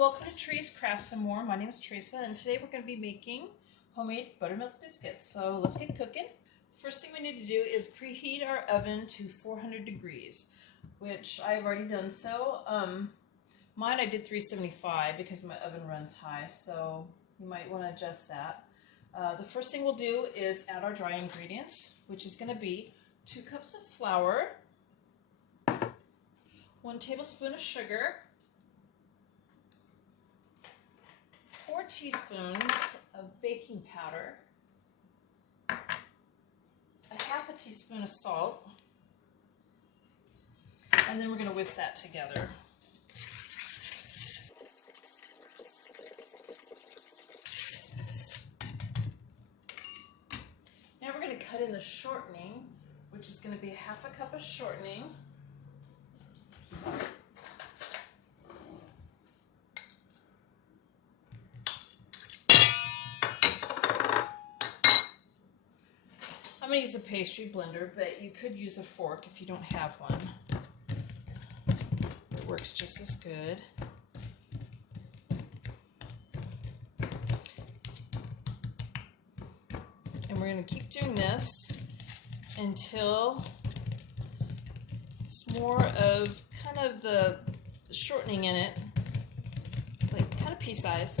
welcome to Tree's Craft Some More. My name is Teresa, and today we're going to be making homemade buttermilk biscuits. So let's get cooking. First thing we need to do is preheat our oven to 400 degrees, which I've already done so. Mine I did 375 because my oven runs high, so you might want to adjust that. The first thing we'll do is add our dry ingredients, which is going to be 2 cups of flour, 1 tablespoon of sugar, 4 teaspoons of baking powder, a half a teaspoon of salt, and then we're going to whisk that together. Now we're going to cut in the shortening, which is going to be a half a cup of shortening. I'm going to use a pastry blender, but you could use a fork if you don't have one. It works just as good. And we're going to keep doing this until it's more of kind of the shortening in it, like kind of pea size.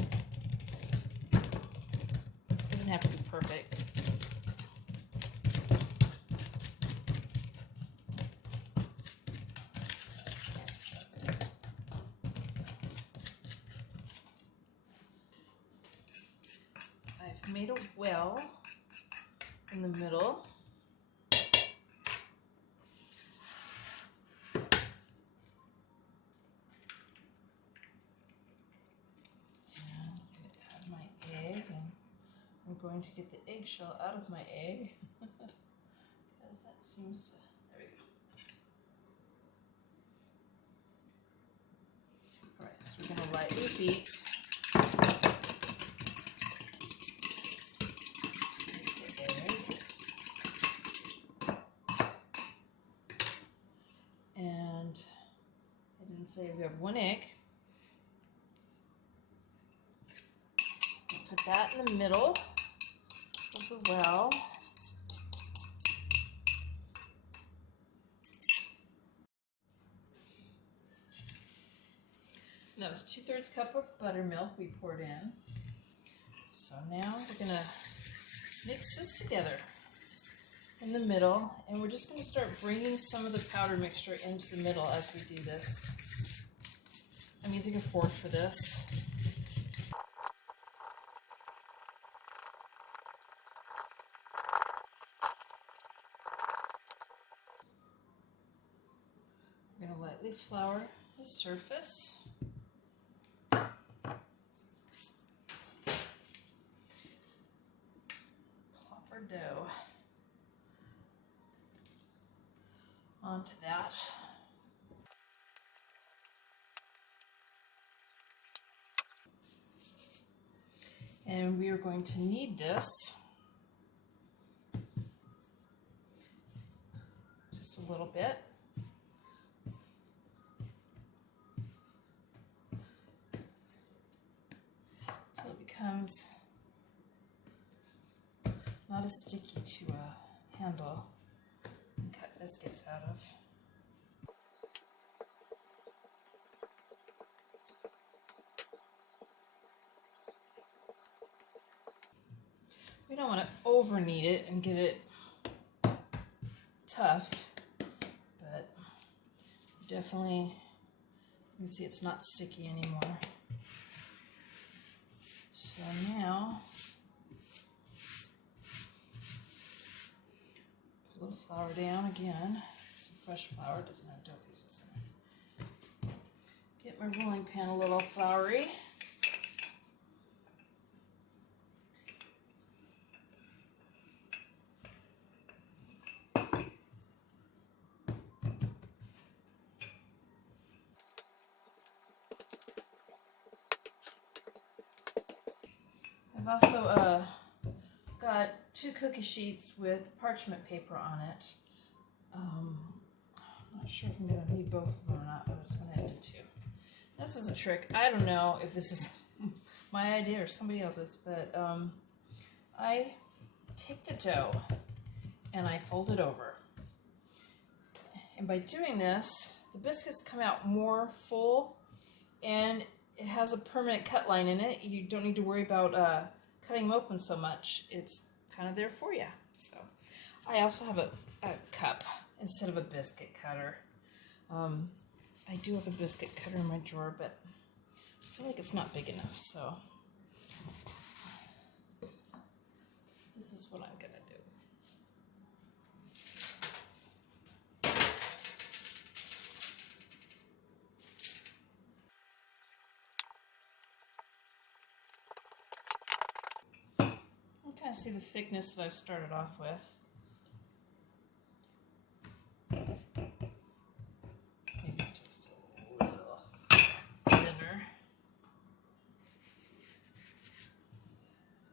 Doesn't have to be perfect. I've made a well in the middle. I'm going to get the eggshell out of my egg because that seems to, there we go. Alright, so we're going to lightly beat the egg. And I didn't say we have 1 egg. Put that in the middle of the well. And that was 2/3 cup of buttermilk we poured in. So now we're going to mix this together in the middle, and we're just going to start bringing some of the powder mixture into the middle as we do this. I'm using a fork for this. I'm going to lightly flour the surface. Plop our dough onto that. And we are going to knead this just a little bit. Until it becomes not as sticky to handle and cut biscuits out of. We don't want to over knead it and get it tough, but definitely you can see it's not sticky anymore. So now put a little flour down again. Some fresh flour, doesn't have dough pieces in it. Get my rolling pan a little floury. I've also got 2 cookie sheets with parchment paper on it. I'm not sure if I'm going to need both of them or not, but I just want to add 2. This is a trick. I don't know if this is my idea or somebody else's, but I take the dough and I fold it over. And by doing this, the biscuits come out more full, and it has a permanent cut line in it. You don't need to worry about cutting them open so much. It's kind of there for you. So I also have a cup instead of a biscuit cutter. I do have a biscuit cutter in my drawer, but I feel like it's not big enough, so this is what I'm going to do. You can kind of see the thickness that I've started off with. Maybe just a little thinner.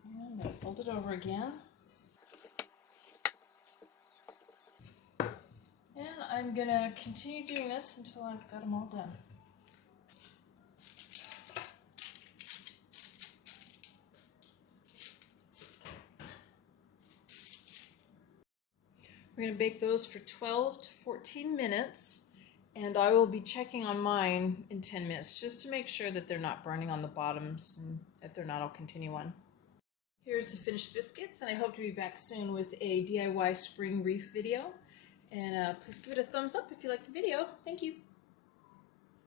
And I'm going to fold it over again. And I'm going to continue doing this until I've got them all done. We're going to bake those for 12 to 14 minutes, and I will be checking on mine in 10 minutes just to make sure that they're not burning on the bottoms, and if they're not, I'll continue on. Here's the finished biscuits, and I hope to be back soon with a DIY spring wreath video. And please give it a thumbs up if you like the video. Thank you.